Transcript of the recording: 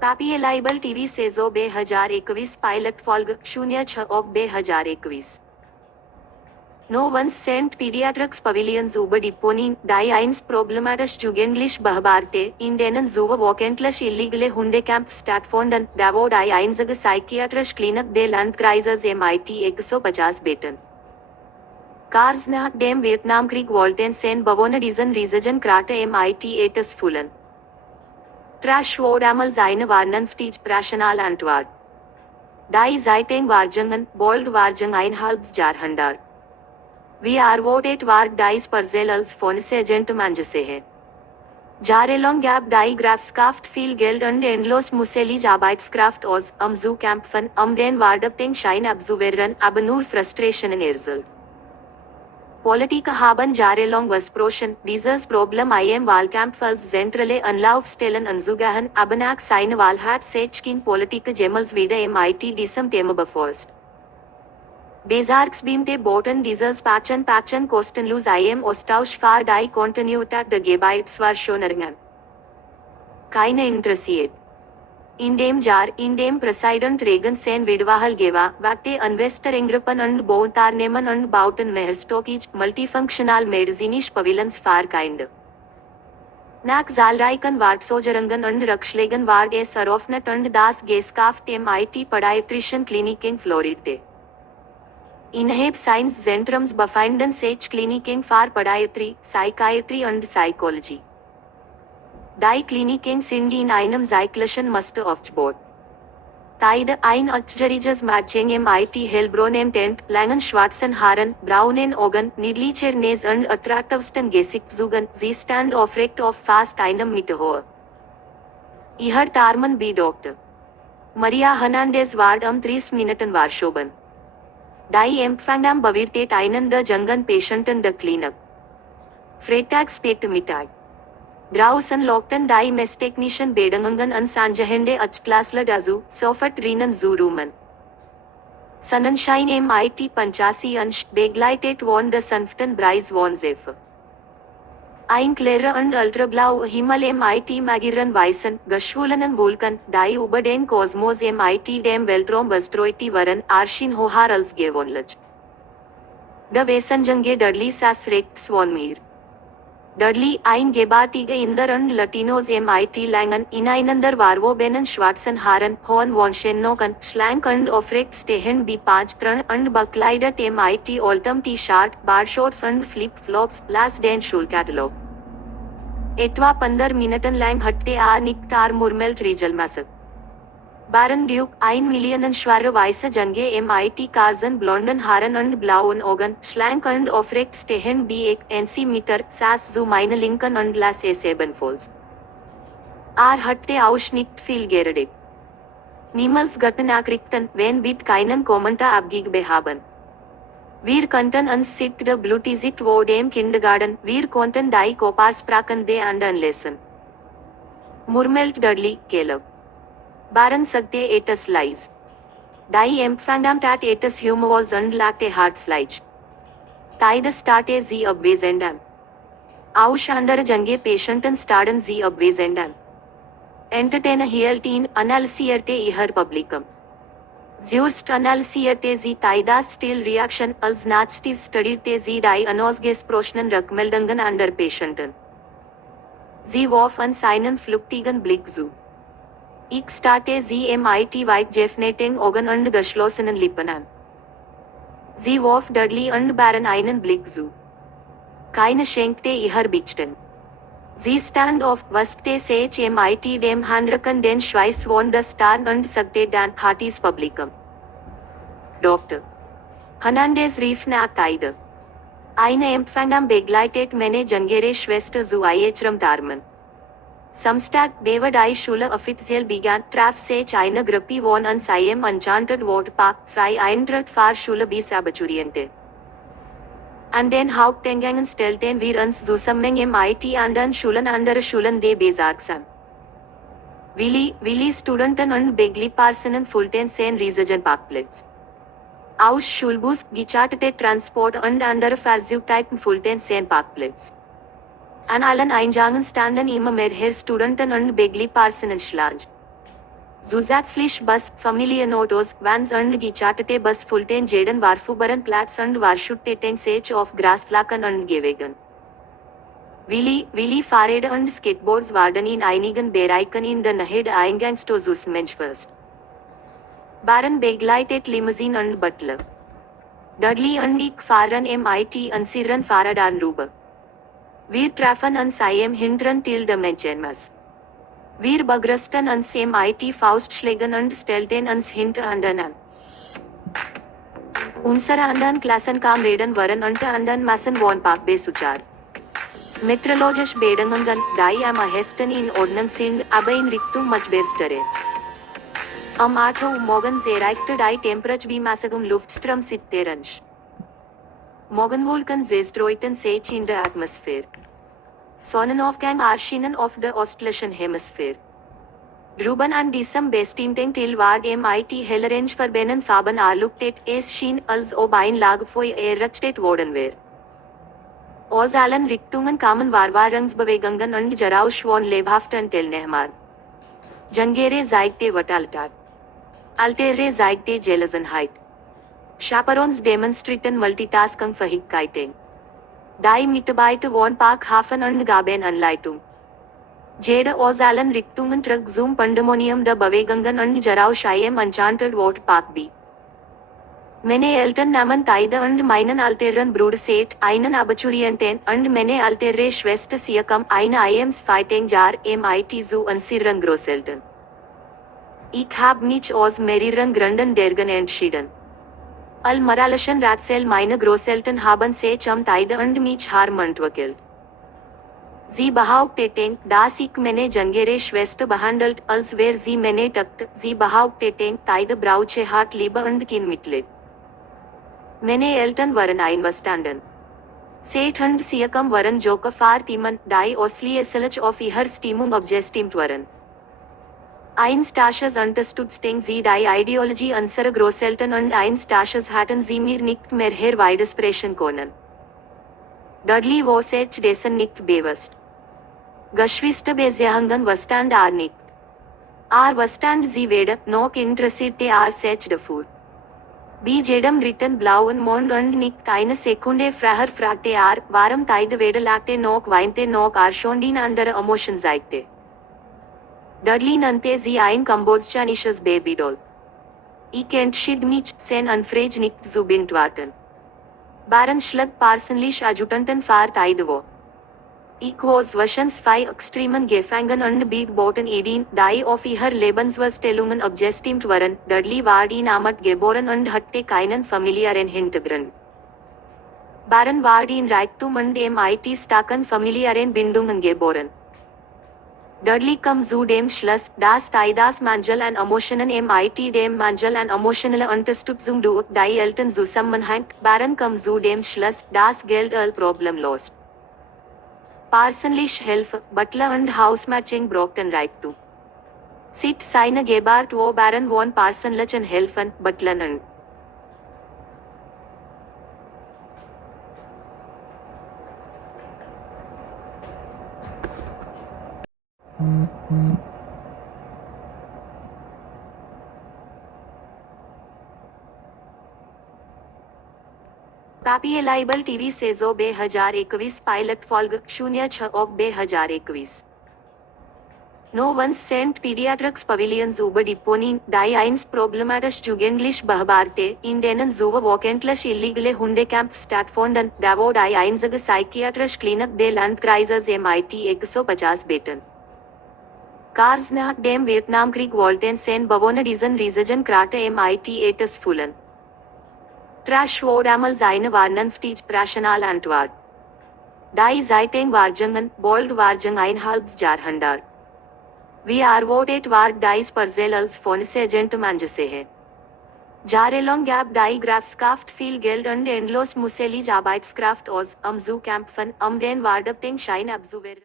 પેપીએલાઇબલ ટીવી સેઝો 2021 પાયલટ ફોલ્ગ 06/2021 No one's sent pediatrics pavilions über die Ponin, die eins problematisch jugendlich behaarte, in denen so wocentlich illegale Hundecamp stattfanden, da wo die einzige psychiatrisch Klinik des Landkreises MIT 150 beten. Kars nach dem Vietnamkrieg wollten 10 Bewohner diesen riesigen Krater MIT etwas füllen. Trash wurde einmal seine vernünftig rational Antwort. Die Zeitung Warjungen, bold Warjung 1,5 Jahrhundert. We are voted war dies Parcel als Fondsagent manjese hai. Jahrelang gab die Grafschaft viel Geld und endlos muselig Arbeitskraft aus, zu kämpfen, den Wardabting Schein abzuwehren, aber nur Frustrationen erzählt. Politiker haben jahrelang versprochen, dieses Problem im Wahlkampf als zentrale Anlaufstellen anzugehen, aber nach seiner Wahl hat sich kein Politiker jemals wieder MIT diesem Thema befasst. Besorgsbimte boten dieses Patchen kostenlos im Austausch für die Kontinuität der Gebietsverschönerungen. Keine interessiert. In dem Jahr, in dem Präsident Reagan sein Wiederwahl gewa, wagte Investoringruppen und Bauunternehmen und bauten mehrstokig, multifunctional medizinisch Pavilions für Kinder. Nach zahlreichen Wartsogerungen und Rückschlägen ward es eröffnet und das Geschäft MIT Pädiatrischen Klinik in Florida. Innerhalb seines Zentrums befinden sich Kliniken für Pädiatrie, Psychiatrie und Psychology. Die Kliniken sind in einem cyclischen Muster aufgebaut. Tide ein Achjariges Matching MIT hellbraunem Tent, langen schwarzen Haaren, braunen Augen, niedlicher Nase und attraktivsten Gesichtszügen, sie stand aufrecht auf fast einem Meter hohe. Ihr Tarmen B. Dr. Maria Hernandez ward 30 Minuten Warschoben. Die Empfangam bevirtet einen der jungen Patienten der Klinik. Freitags spät Mittag. Draußen lockten die messtechnischen Bedingungen an Sanjahende Achklasler dazu, sofort drinnen zu ruhen. Sonnenschein MIT 85 Ansch, begleitet von der sanften Brise von Zephyr. Ein klarer und ultrablau Himmel MIT magieren weißen, geschwollenen Wolken, die über den Kosmos MIT dem Weltraum bestreut waren, Arschin hoher als gewöhnlich. Der Wessenjunge Dudley saß rechts von mir. Dudley, ein gebärtiger Inder und Latinos MIT langen, ineinander verwobenen schwarzen Haaren, hohen Wunschennocken, schlank und aufrecht stehend wie Pachtrun und bekleidet MIT Ultim T-Shirt, Barshorts und Flip-Flops, las den Schulkatalog. Etwa 15 Minuten lang hatte nicht murmelt Regelmaßig. Baron Duke, ein millionenschwere weiße Junge MIT Kazen blonden Haaren und blauen Augen, schlank und aufrecht stehend wie 1 Meter, saß zu meiner Linken und las es ebenfalls. Hatte auch nicht viel geredet. Niemals Nachrichten, wenn wir keinen Kommentar abgegeben haben. Wir konnten uns sit der Blutigit wo dem Kindergarten, wir konnten die Kopaarsprachen de anderen lesen. Murmelt Dudley, Caleb. Baron sagte etwas leise. Die Empfangam tat etwas humorvoll und lachte herzlich. Tide starte sie abwesend. Auch andere junge Patienten starten sie abwesend. Entertainer hielt ihn, analysierte ihr Publikum. Zuerst analysierte sie Taidas Still Reaction, als nächstes studierte sie die unausgesprochenen Rückmeldungen anderer Patienten. Sie warf uns einen flüchtigen Blick zu. Ich starrte sie MIT weit geöffneten Augen und geschlossenen Lippen an. Sie warf Dudley und Baron einen Blick zu. Keine schenkte ihr Bichten. Sie stand auf, waschte sich MIT dem Handrücken den Schweiß von der Stirn und sagte dann, Hartis Publikum. Dr. Hernandez rief nach Tide. Eine Empfangam begleitet meine jüngere Schwester zu ihrem Tarmen. Samstag, bevor die Schule offiziell begann, traf sich eine Gruppe von uns im Enchanted Waterpark, frei Eintritt für Schule bis Abituriente. An den Haupteingängen stellten wir uns zusammen MIT anderen Schulen andere Schulen de besagen. Willi Studenten und Begleitpersonen füllten 10 riesigen Parkplätze. Aus Schulbus gestartete Transport und andere Versuchtheiten Fulton Sen Parkplatz. An allen Eingangen standen immer mehr Herr Studenten und Begli Personenschlag. Zusätzlich Bus, Familienautos, Vans und gestartete Bus Fulton Jeden Warfuberen Platz und Warschutteteng Sech auf Grasflaken und Gewegen. Willi Fahrräder und Skateboards waren in einigen Bereichen in der Nähe der Eingangstor Menschfest. Baron begleitet Limousine und Butler. Dudley und ich fahren MIT ansieren Fahrrad rüber. Wir treffen uns im hinteren Teil der Menschenmasse. Wir begrüßten uns MIT Faustschlägen und stellten uns hintereinander an. Unsere anderen Klassenkameraden waren unter anderem Massen von Park besucher. Meteorologische Bedingungen, die am besten in Ordnung sind, aber in Richtung much bessere. Am 8 Uhr morgens erreichte die Temperaturbemäßigung Luftstrom 70. Morgenwolken zerstreuten sich in der Atmosphäre. Sonnenaufgang erschienen auf der östlichen Hemisphäre. Drüben an diesem bestimmten Teil war MIT hellorange verbenen Farben erleuchtet, es schien, als ob ein Lagerfeuer errichtet worden wäre. Aus allen Richtungen kamen Warwarungsbewegungen und Geräusch von lebhaften Teilnehmern. Jüngere zeigte Vitalität. Ältere zeigte Gelassenheit. Chaperons demonstrierten Multitasking-Fähigkeiten. Die Mitarbeiter von Parkhafen und gaben Anleitung. Jede aus allen Richtungen trug zum Pandemonium der Bewegungen und Geräusch im Enchanted Water Park B. Meine Eltern nahmen teil und meinen älteren Bruder Seth, einen Abiturienten, und meine ältere Schwester Siakam, eine IM's Fighting Jar, MIT Zoo ansieren Großeltern. Ich habe mich aus mehreren Gründen dagegen entschieden. Al moralischen Ratzel meine Großeltern haben sich am Teide und mich harm entwickelt. Sie behaupteten, dass ich meine jüngere Schwester behandelt, als wäre sie meine Tochter. Sie behaupteten, Teide brauche hart Liebe und Kindmitleid. Meine Eltern waren einverstanden. Seth und Siakam waren Joker Fahrtiman, die ausschließlich auf ihre Stimmung abgestimmt waren. Einstages unterstützten sie die Ideologie unserer Großeltern und einstages hatten sie mir nicht mehr widersprechen können. Dudley war sich dessen nicht bewusst. Geschwisterbeziehungen verstand nicht. Verstand sie weder, noch interessierte sich dafür. Bei jedem dritten blauen Mond und nicht eine Sekunde vorher fragte warum Teide weder lachte noch weinte noch schon die andere Emotion zeigte. Dudley nannte sie ein kambodschanisches Babydoll. Ich entschied mich, sein Anfrage nicht zu beantworten. Baron schlug personlich Adjutanten für Teide vor. Ich war zwischen zwei extremen Gefangen und Beatboten Edin, die auf ihre Lebensvorstellungen abgestimmt waren. Dudley war in Armut geboren und hatte keinen familiären Hintergrund. Baron war in Reichtum und MIT starken familiären Bindungen geboren. Dudley kam zu dem Schluss, dass Teidas Manjal an Emotionen MIT dem Manjal an emotionelle Unterstützung durch die Eltern zusammenhängt. Baron kam zu dem Schluss, dass Geld problemlos. Personlich Hilfe, Butler und Hausmatching brauchten Reichtum. Seit seiner Geburt wo Baron von personlichen Helfen, Butlern und Papier-Libel TV Sezo 2021 Pilot Folge 06 2021. No one sent Pediatrics Pavilions über die Pony, die einst problematisch jugendlich behaarte, in denen so wöchentlich illegale Hundecamp stattfanden, da wo die einzige psychiatrische Klinik des Landkreises MIT 150 beten. Cars nach dem Vietnamkrieg wollten sen Bewohner diesen riesigen Krater MIT etwas füllen. Trash war damals eine vernünftig rationale Antwort. Die Zeitung Warjungen, bold Warjung ein halbes Jahrhundert. Wie erwartet war dies Parcell als Fondsagent manche है. Jahrelang gab die Grafschaft viel Geld und endlos musselige Arbeitskraft aus, zu kämpfen, den Wardabting Schein abzuwehren.